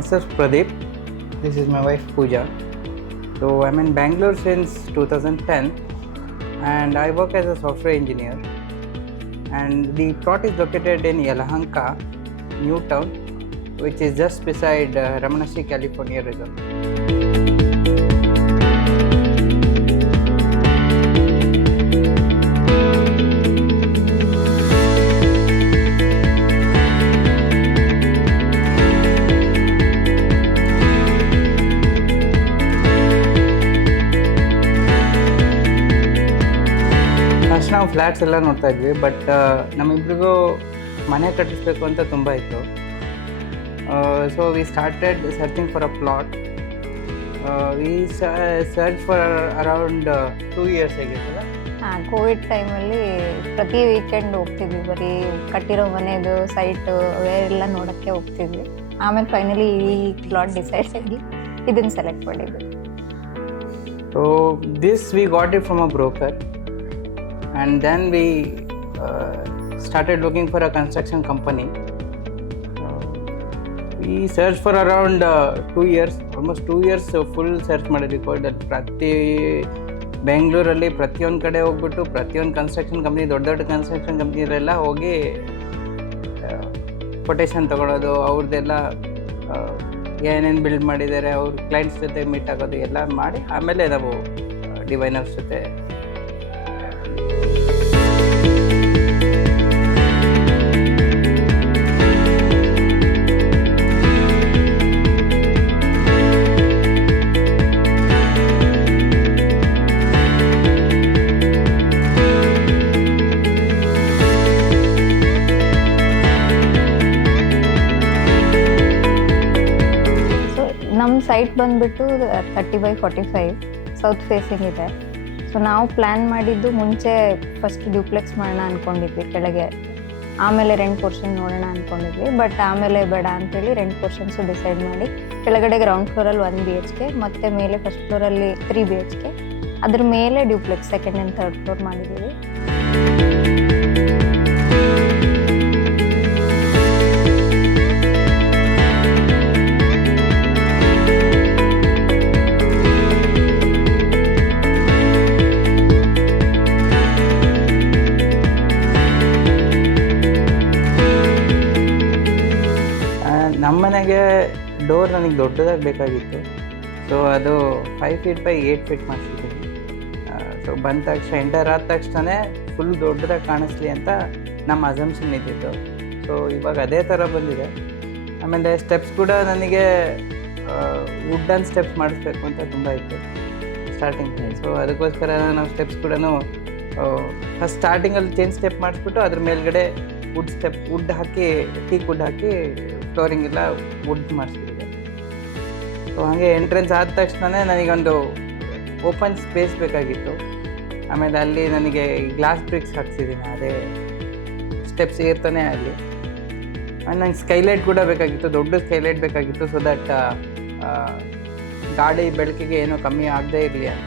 Myself Pradeep. This is my wife Pooja. So I'm in Bangalore since 2010 and I work as a software engineer. And the plot is located in Yelahanka, Newtown, which is just beside Ramanashri, California resort. First ನಾವು flats ಎಲ್ಲ ನೋಡ್ತಾ ಇದ್ವಿ, but ನಮ್ಮಿಬ್ರಿಗೂ ಮನೆ ಕಟ್ಟಿಸ್ಬೇಕು ಅಂತ ತುಂಬ ಇತ್ತು. So we started searching for a plot. We search for around 2 years ಆಗಿರ್ತದೆ. Covid ಟೈಮಲ್ಲಿ ಪ್ರತಿ ವೀಕೆಂಡ್ ಹೋಗ್ತಿದ್ವಿ, ಬರೀ ಕಟ್ಟಿರೋ ಮನೆದು ಸೈಟು ಅವೆಲ್ಲ ನೋಡೋಕ್ಕೆ ಹೋಗ್ತಿದ್ವಿ. ಆಮೇಲೆ ಫೈನಲಿ ಈ ಪ್ಲಾಟ್ ಡಿಸೈಡ್ ಆಗಿ ಇದನ್ನು ಸೆಲೆಕ್ಟ್ ಮಾಡಿದ್ವಿ. So this we got it from a broker. And then we started looking for a construction company. We searched for around 2 years, almost 2 years full search ಮಾಡಿದ್ವಿ. ಪ್ರತಿ ಬೆಂಗಳೂರಲ್ಲಿ ಪ್ರತಿಯೊಂದು ಕಡೆ ಹೋಗ್ಬಿಟ್ಟು ಪ್ರತಿಯೊಂದು ಕನ್ಸ್ಟ್ರಕ್ಷನ್ ಕಂಪ್ನಿ, ದೊಡ್ಡ ದೊಡ್ಡ ಕನ್ಸ್ಟ್ರಕ್ಷನ್ ಕಂಪ್ನಿಲೆಲ್ಲ ಹೋಗಿ ಕೊಟೇಶನ್ ತೊಗೊಳೋದು, ಅವ್ರದ್ದೆಲ್ಲ ಏನೇನು ಬಿಲ್ಡ್ ಮಾಡಿದ್ದಾರೆ, ಅವ್ರ ಕ್ಲೈಂಟ್ಸ್ ಜೊತೆ ಮೀಟ್ ಆಗೋದು ಎಲ್ಲ ಮಾಡಿ ಆಮೇಲೆ ನಾವು ಡಿವೈನರ್ಸ್ ಜೊತೆ. ನಮ್ಮ ಸೈಟ್ ಬಂದುಬಿಟ್ಟು 30/45 ಸೌತ್ ಫೇಸಿಂಗ್ ಇದೆ. ಸೊ ನಾವು ಪ್ಲ್ಯಾನ್ ಮಾಡಿದ್ದು ಮುಂಚೆ ಫಸ್ಟ್ ಡ್ಯೂಪ್ಲೆಕ್ಸ್ ಮಾಡೋಣ ಅಂದ್ಕೊಂಡಿದ್ವಿ ಕೆಳಗೆ, ಆಮೇಲೆ ರೆಂಟ್ ಪೋರ್ಷನ್ ನೋಡೋಣ ಅಂದ್ಕೊಂಡಿದ್ವಿ. ಬಟ್ ಆಮೇಲೆ ಬೇಡ ಅಂತೇಳಿ ರೆಂಟ್ ಪೋರ್ಷನ್ಸು ಡಿಸೈಡ್ ಮಾಡಿ ಕೆಳಗಡೆ ಗ್ರೌಂಡ್ ಫ್ಲೋರಲ್ಲಿ 1 BHK ಮತ್ತು ಮೇಲೆ ಫಸ್ಟ್ ಫ್ಲೋರಲ್ಲಿ 3 BHK, ಅದ್ರ ಮೇಲೆ duplex 2nd and 3rd floor ಮಾಡಿದ್ದೀವಿ. ನಮ್ಮ ಮನೆಗೆ ಡೋರ್ ನನಗೆ ದೊಡ್ಡದಾಗಿ ಬೇಕಾಗಿತ್ತು. ಸೊ ಅದು 5 feet by 8 feet ಮಾಡಿಸಿದ್ದೀನಿ. ಸೊ ಬಂದ ತಕ್ಷಣ ಎಂಟರ್ ಆದ ತಕ್ಷಣ ಫುಲ್ ದೊಡ್ಡದಾಗಿ ಕಾಣಿಸ್ಲಿ ಅಂತ ನಮ್ಮ ಅಸಂಪ್ಷನ್ ಇದ್ದಿತ್ತು. ಸೊ ಇವಾಗ ಅದೇ ಥರ ಬಂದಿದೆ. ಆಮೇಲೆ ಸ್ಟೆಪ್ಸ್ ಕೂಡ ನನಗೆ ವುಡನ್ ಸ್ಟೆಪ್ಸ್ ಮಾಡಿಸ್ಬೇಕು ಅಂತ ತುಂಬ ಇತ್ತು ಸ್ಟಾರ್ಟಿಂಗ್. ಸೊ ಅದಕ್ಕೋಸ್ಕರ ನಾವು ಸ್ಟೆಪ್ಸ್ ಕೂಡ ಫಸ್ಟ್ ಸ್ಟಾರ್ಟಿಂಗಲ್ಲಿ ಚೇಂಜ್ ಸ್ಟೆಪ್ ಮಾಡಿಸ್ಬಿಟ್ಟು ಅದ್ರ ಮೇಲ್ಗಡೆ ವುಡ್ ಹಾಕಿ ಟೀಕ್ ವುಡ್ ಹಾಕಿ ಫ್ಲೋರಿಂಗ್ ಎಲ್ಲ ವುಡ್ ಮಾಡಿಸ್ತಿದ್ದೆ. ಸೊ ಹಾಗೆ ಎಂಟ್ರೆನ್ಸ್ ಆದ ತಕ್ಷಣ ನನಗೊಂದು ಓಪನ್ ಸ್ಪೇಸ್ ಬೇಕಾಗಿತ್ತು. ಆಮೇಲೆ ಅಲ್ಲಿ ನನಗೆ ಗ್ಲಾಸ್ ಬ್ರಿಕ್ಸ್ ಹಾಕ್ಸಿದ್ದೀನಿ, ಅದೇ ಸ್ಟೆಪ್ಸ್ ಏರ್ತಾನೆ ಅಲ್ಲಿ. ಆಮೇಲೆ ನಂಗೆ ಸ್ಕೈಲೈಟ್ ಕೂಡ ಬೇಕಾಗಿತ್ತು, ದೊಡ್ಡ ಸ್ಕೈಲೈಟ್ ಬೇಕಾಗಿತ್ತು, ಸೊ ದಟ್ ಗಾಳಿ ಬೆಳಕಿಗೆ ಏನೂ ಕಮ್ಮಿ ಆಗದೇ ಇರಲಿ ಅಂತ.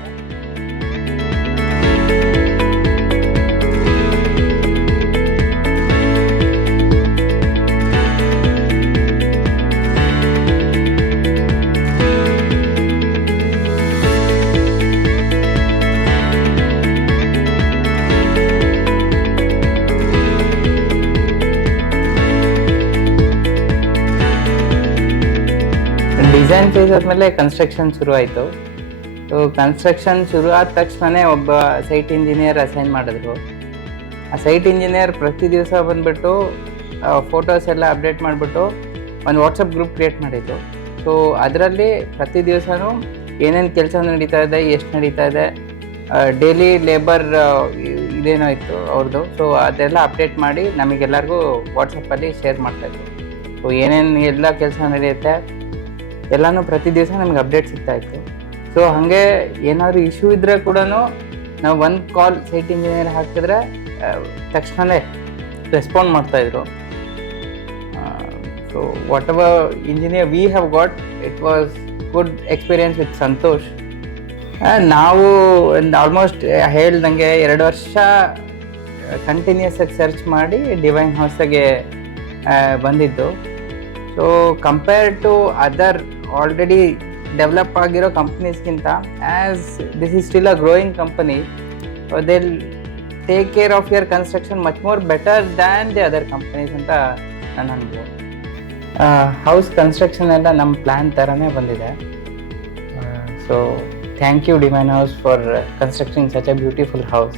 ಡಿಸೈನ್ ಫೇಸ್ ಆದಮೇಲೆ ಕನ್ಸ್ಟ್ರಕ್ಷನ್ ಶುರು ಆಯಿತು. ಸೊ ಕನ್ಸ್ಟ್ರಕ್ಷನ್ ಶುರು ಆದ ತಕ್ಷಣ ಒಬ್ಬ ಸೈಟ್ ಇಂಜಿನಿಯರ್ ಅಸೈನ್ ಮಾಡಿದ್ರು. ಆ ಸೈಟ್ ಇಂಜಿನಿಯರ್ ಪ್ರತಿ ದಿವಸ ಬಂದುಬಿಟ್ಟು ಫೋಟೋಸ್ ಎಲ್ಲ ಅಪ್ಡೇಟ್ ಮಾಡಿಬಿಟ್ಟು ಒಂದು ವಾಟ್ಸಪ್ ಗ್ರೂಪ್ ಕ್ರಿಯೇಟ್ ಮಾಡಿದ್ದು. ಸೊ ಅದರಲ್ಲಿ ಪ್ರತಿ ದಿವಸನೂ ಏನೇನು ಕೆಲಸ ನಡೀತಾ ಇದೆ, ಎಷ್ಟು ನಡೀತಾ ಇದೆ, ಡೈಲಿ ಲೇಬರ್ ಇದೇನೋ ಇತ್ತು ಅವ್ರದ್ದು. ಸೊ ಅದೆಲ್ಲ ಅಪ್ಡೇಟ್ ಮಾಡಿ ನಮಗೆಲ್ಲರಿಗೂ ವಾಟ್ಸಪ್ಪಲ್ಲಿ ಶೇರ್ ಮಾಡ್ತಾಯಿದ್ರು. ಸೊ ಏನೇನು ಎಲ್ಲ ಕೆಲಸ ನಡೆಯುತ್ತೆ ಎಲ್ಲನೂ ಪ್ರತಿ ದಿವಸ ನಮಗೆ ಅಪ್ಡೇಟ್ ಸಿಗ್ತಾಯಿತ್ತು. ಸೊ ಹಾಗೆ ಏನಾದರೂ ಇಶ್ಯೂ ಇದ್ದರೆ ಕೂಡ ನಾವು ಒಂದು ಕಾಲ್ ಸೈಟ್ ಇಂಜಿನಿಯರ್ ಹಾಕಿದ್ರೆ ತಕ್ಷಣವೇ ರೆಸ್ಪಾಂಡ್ ಮಾಡ್ತಾಯಿದ್ರು. So what ever engineer we have got, it was good experience with Santosh. ನಾವು ಒಂದು ಆಲ್ಮೋಸ್ಟ್ ಹೇಳ್ದಂಗೆ 2 ವರ್ಷ ಕಂಟಿನ್ಯೂಸ್ ಆಗಿ ಸರ್ಚ್ ಮಾಡಿ ಡಿವೈನ್ ಹೌಸ್ಗೆ ಬಂದಿದ್ದು. So compare to other already develop ಆಗಿರೋ ಕಂಪ್ನೀಸ್ಗಿಂತ as this is still a growing company they'll take care of your construction much more better than the other companies ಅಂತ ನನ್ನ ಅನುಭವ. ಹೌಸ್ ಕನ್ಸ್ಟ್ರಕ್ಷನ್ ಎಲ್ಲ ನಮ್ಮ ಪ್ಲ್ಯಾನ್ ಥರನೇ ಬಂದಿದೆ. So thank you Divine House for constructing such a beautiful house.